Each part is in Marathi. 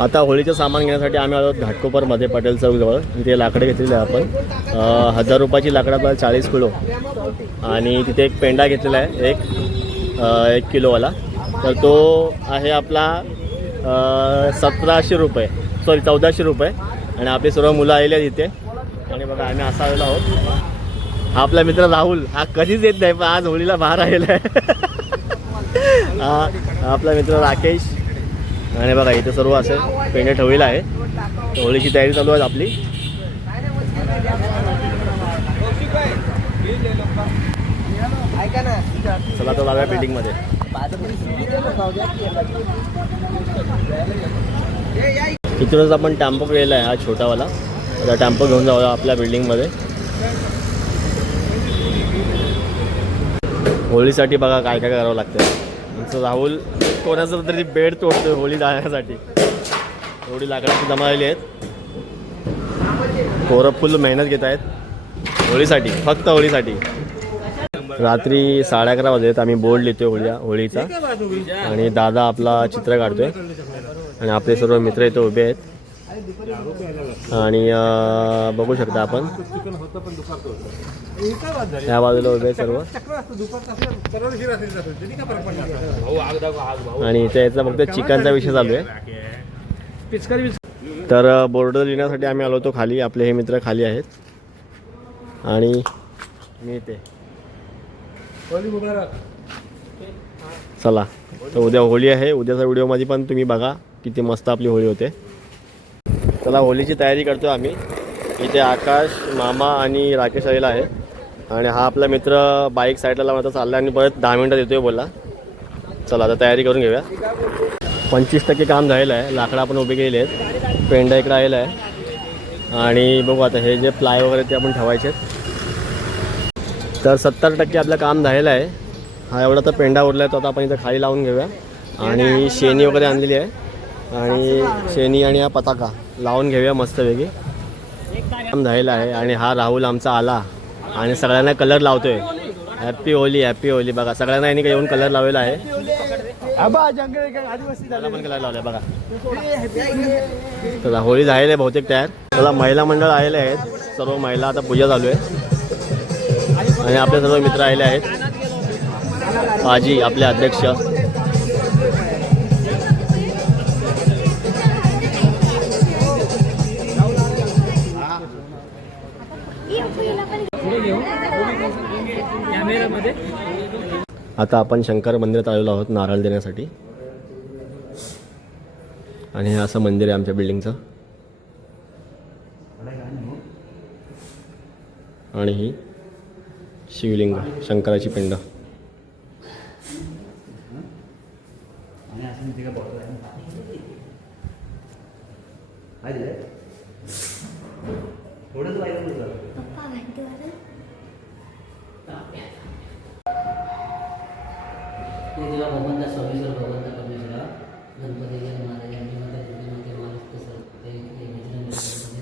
आता होळीचं सामान घेण्यासाठी आम्ही आलो घाटकोपरमध्ये पटेल चौकजवळ. इथे लाकडं घेतलेली आहे आपण. 1000 रुपयाची लाकडं आपल्याला 40 किलो. आणि तिथे एक पेंडा घेतलेला आहे 1 किलोवाला. तर तो आहे आपला 1700 रुपये, सॉरी 1400 रुपये. आणि आपली सर्व मुलं आलेली आहेत इथे. आणि बघा आम्ही असा आलेलो आहोत. हा आपला मित्र राहुल, हा कधीच येत नाही पण आज होळीला बाहेर आलेला आहे. हा आपला मित्र राकेश. आणि बघा इथे सर्व असं पेंडे ठेवलेलं आहे. होळीची तयारी चालू आहे आपली. चला तो लावूया बिल्डिंगमध्ये. इथूनच आपण टेम्पो केलेला आहे हा छोटावाला. आता टेम्पो घेऊन जाऊया आपल्या बिल्डिंगमध्ये. होळीसाठी बघा काय काय करावं लागतं. राहुल कोणाचं तरी बेड तोडतोय होळी जाण्यासाठी. एवढी लाकडाची जमालेली आहेत. पोरं फुल मेहनत घेत आहेत होळीसाठी, फक्त होळीसाठी. रात्री 11:30 वाजलेत. आम्ही बोर्ड लिहितोय होळीचा. आणि दादा आपला चित्र काढतोय. आणि आपले सर्व मित्र इथे उभे आहेत. आणि बघू शकता आपण या बाजूला उभे सर्व. आणि इथे याचा फक्त चिकनचा विषय चालू आहे. तर बोर्ड लिहिण्यासाठी आम्ही आलो होतो खाली. आपले हे मित्र खाली आहेत. आणि मी इथे. चला तर उद्या होळी आहे. उद्याच्या व्हिडिओमध्ये पण तुम्ही बघा किती मस्त आपली होळी होते. चला होळीची तयारी करतो आम्ही. इथे आकाश, मामा आणि राकेश आलेला आहे. आणि हा आपला मित्र बाईक साईडला लावून आता चालला आणि परत 10 मिनटात येतोय बोला. चला आता तयारी करून घेऊया. 25% काम झालेलं आहे. लाकडं आपण उभे केलेले आहेत. पेंडा इकडे आलेला आहे. आणि बघू आता हे जे प्लाय वगैरे ते आपण ठेवायचे आहेत. तर 70% आपलं काम झालेलं आहे. हा एवढा तर पेंडा उरला आहे तो आता आपण इथं खाली लावून घेऊया. आणि शेणी वगैरे आणलेली आहे. आणि शेणी आणि हा पताका लावून घेऊया मस्तपैकी. काम झालेलं आहे. आणि हा राहुल आमचा आला आणि सगळ्यांना कलर लावतोय. Happy Holy, happy Holy. बघा सगळ्यांना यांनी येऊन कलर लावलेला आहे. पण कलर लावलाय बघा. चला होळी झालेली आहे बहुतेक तयार. चला महिला मंडळ आलेले आहेत. सर्व महिला आता पूजा चालू आहे. आणि आपले सर्व मित्र आलेले आहेत. आजी आपले अध्यक्ष. आता आपण शंकर मंदिरात आलेलो आहोत नारळ देण्यासाठी. आणि हे असं मंदिर आहे आमच्या बिल्डिंगचं. आणि ही शिवलिंग, शंकराची पिंड. भगवंता स्वामीश्वर भगवंता परमेश्वरा गणपती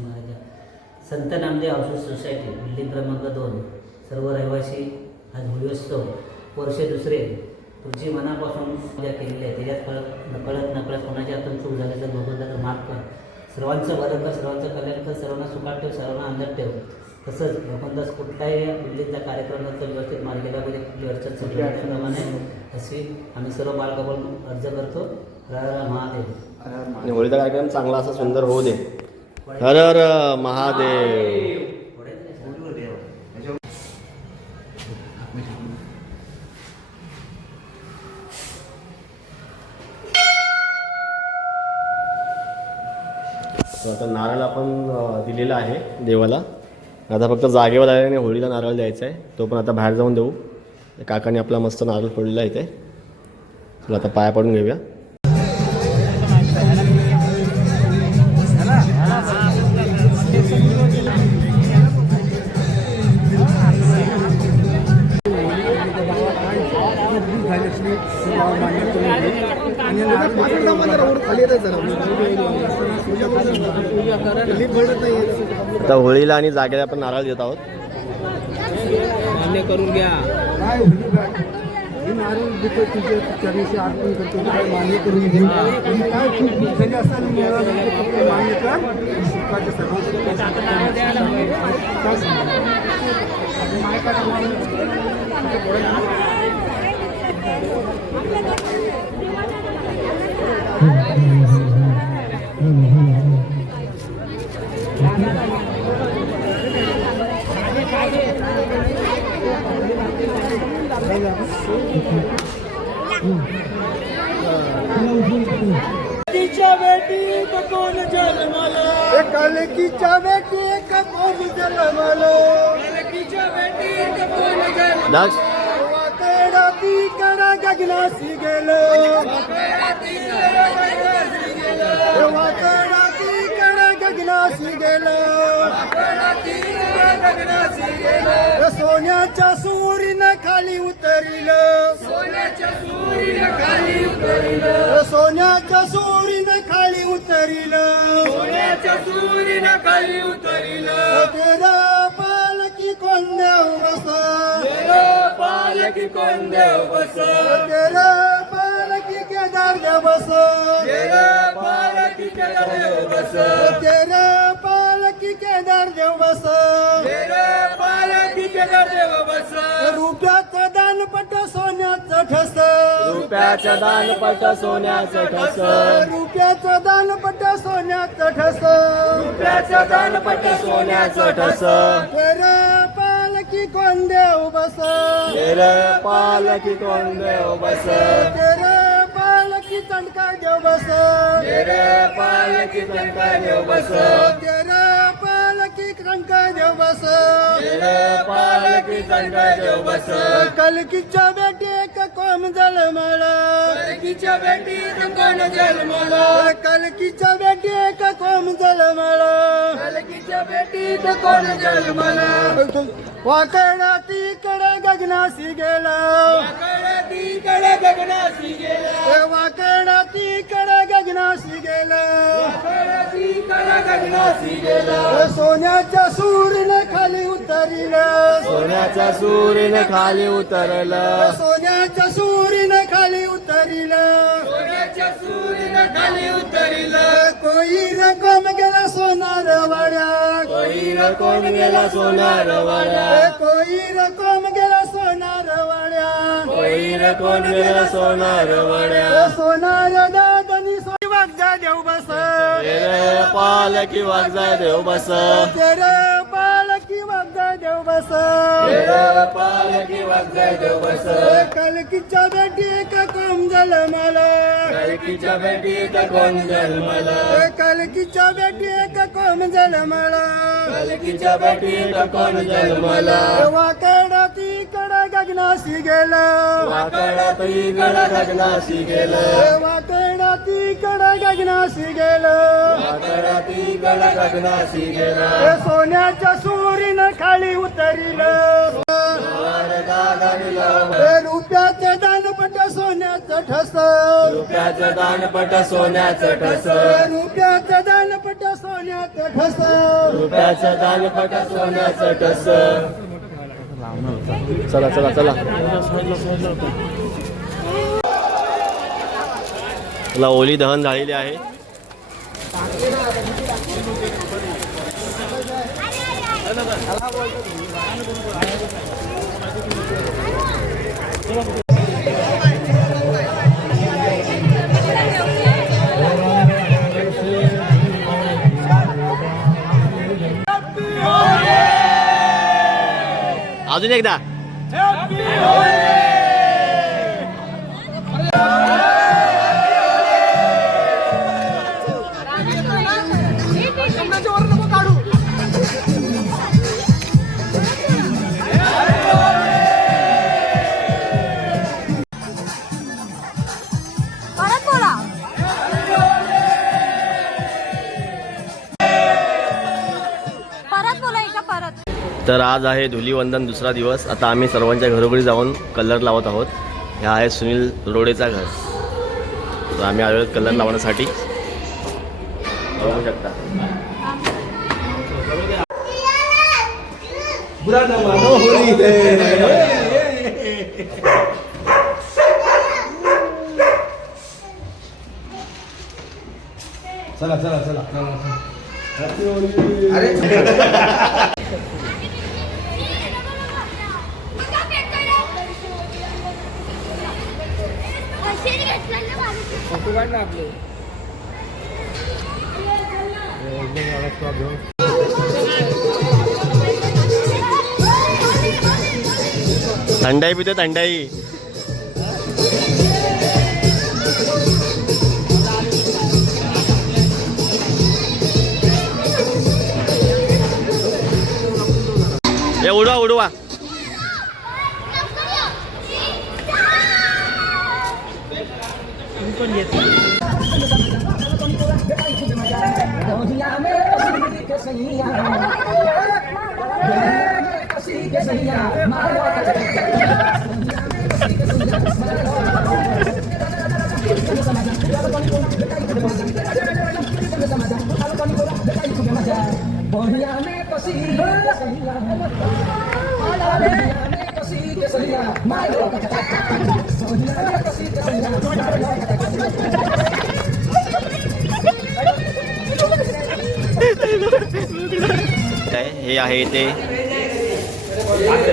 महाराजा संत नामदेव औषध सोसायटी बिल्डिंग क्रमांक 2 सर्व रहिवासी आज होळीत्सव वर्ष दुसरे तुझी मनापासून पूजा केलेली आहे. त्याच्यात नकळत कोणाच्या हातून चूक झाली तर भगवंताचं माफ कर. सर्वांचं बरं कर, सर्वांचं कल्याण कर, सर्वांना सुखात ठेव, सर्वांना आनंदात ठेव. तसंच भगवंतास कुठलाही बिल्डिंगचा कार्यक्रमाचा व्यवस्थित मार्गेलामध्ये कुठली अडचण त्याप्रमाणे अशी आम्ही सर्व बालकापण अर्ज करतो. हर हर महादेव. होळीचा कार्यक्रम चांगला असा सुंदर होऊ दे. हर हर महादेव. आता नारळ आपण दिलेला आहे देवाला. आता फक्त जागेवर आल्याने होळीला नारळ द्यायचा आहे. तो पण आता बाहेर जाऊन देऊ. काकाने आपला मस्त नारळ फोडलेला इथे. चला आता पाया पडून घेऊया. आता होळीला आणि जागेला आपण नारळ देत आहोत. मान्य करून घ्या. ही नारळ देतो तुझ्या चरणीशी अर्पण करतो काय मान्य करून घे आणि काय चूक झाली असताना मला फक्त मान्य कर सुखाच्या सर्व काय सांगा कलकीच्या बेटी कोण जन्मलो दास वाकडाती कडा गगनासी गेलो वाकडाती कडा गगनासी गेलो सोन्याच्या सुरीनं खाली उतरिलं सोन्याच्या सुरीनं खाली उतरिलं तेरा पालकी कोण देव बस तेरा पालकी केदार देव बस तेरा पालकी केदार देव बस रुपयाचं दानपट सोन्याचं ठस रुपयाचं दानपट सोन्याचं ठस रुपयाचं दानपट सोन्याचं ठस तेरा पालकी कोण देव बस तेरे पालकी कोण देव बस तेरा पालकी चंडका देव बस तेरे पालकी चंडका देव बस तेरा पालकी चंडका देव बस तेरे पालकी चंडका देव बस कलकीच्या बेटी कोम जलमला कलकीच्या बेटी कोम जलमला वाकडाती कडे गगनासी गेला वाकडाती कडे गगनासी गेला सोन्याच्या सूरीनं खाली उतरिलं सोन्याच्या सूरीनं खाली उतरलं सोन्याच्या सूरीनं खाली उतरिलं कोई रकम गेला सोनार वाड्या कोई रकोम गेला सोनार वाड्या कोई रकम गेला सोनार वाड्या कोई रकोम गेला सोनार वाड्या सोनार दादनी सोई वागजा देव बस तेरे पालकी वागजा देव बस तेरे पालकी वागजा देव बस तेरे पालकी वागजा देव बस कलकीच्या बेटी कोम जलमला कलकीच्या बेटी कोण जन्मला कलकीच्या बेटी कोम जलमला कलकीच्या बेटी कोण जन्मला वाकडाती कडा गगनासी गेलं वाकडाती कडा गगनासी गेलं वाकडाती कडा गगनासी गेलं वाकडाती कडा गगनासी गेलं सोन्याच्या सुरीनं खाली उतरिलं रुपयाचं दानपट सोन्याचं ठस रुपयाचं दानपट सोन्याचं ठस रुपयाचं दानपट सोन्याचं ठस रुपयाचं दानपट सोन्याचं ठस चला चला चला चला ओली दहन झालेली आहे अजून एकदा परत बोला. परत बोला का परत. तर आज आहे धुलीवंदन दुसरा दिवस. आता आम्ही सर्वांच्या घरोघरी जाऊन कलर लावत आहोत. ह्या आहे सुनील रोडेचा घर. तर आम्ही आलो कलर लावण्यासाठी. बघू शकता. चला चला चला फोटो काढ ना आपले थंडाई पितो थंडाई. ए उडवा उडवा. हे आहे ते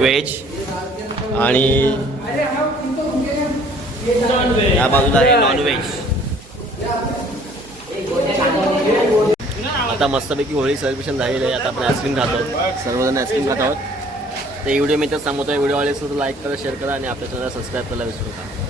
व्हेज आणि या बाजूला आहे नॉनव्हेज. आता मस्तपैकी होळी सेलिब्रेशन झालेलं आहे. आता आपण आईस्क्रीम खातो, सर्वजण आईस्क्रीम खात आहोत. तर व्हिडिओ मी तर सांगतो, व्हिडिओ आवडले असेल तर लाईक करा, शेअर करा आणि आपल्या चॅनलला सबस्क्राईब करायला विसरू नका.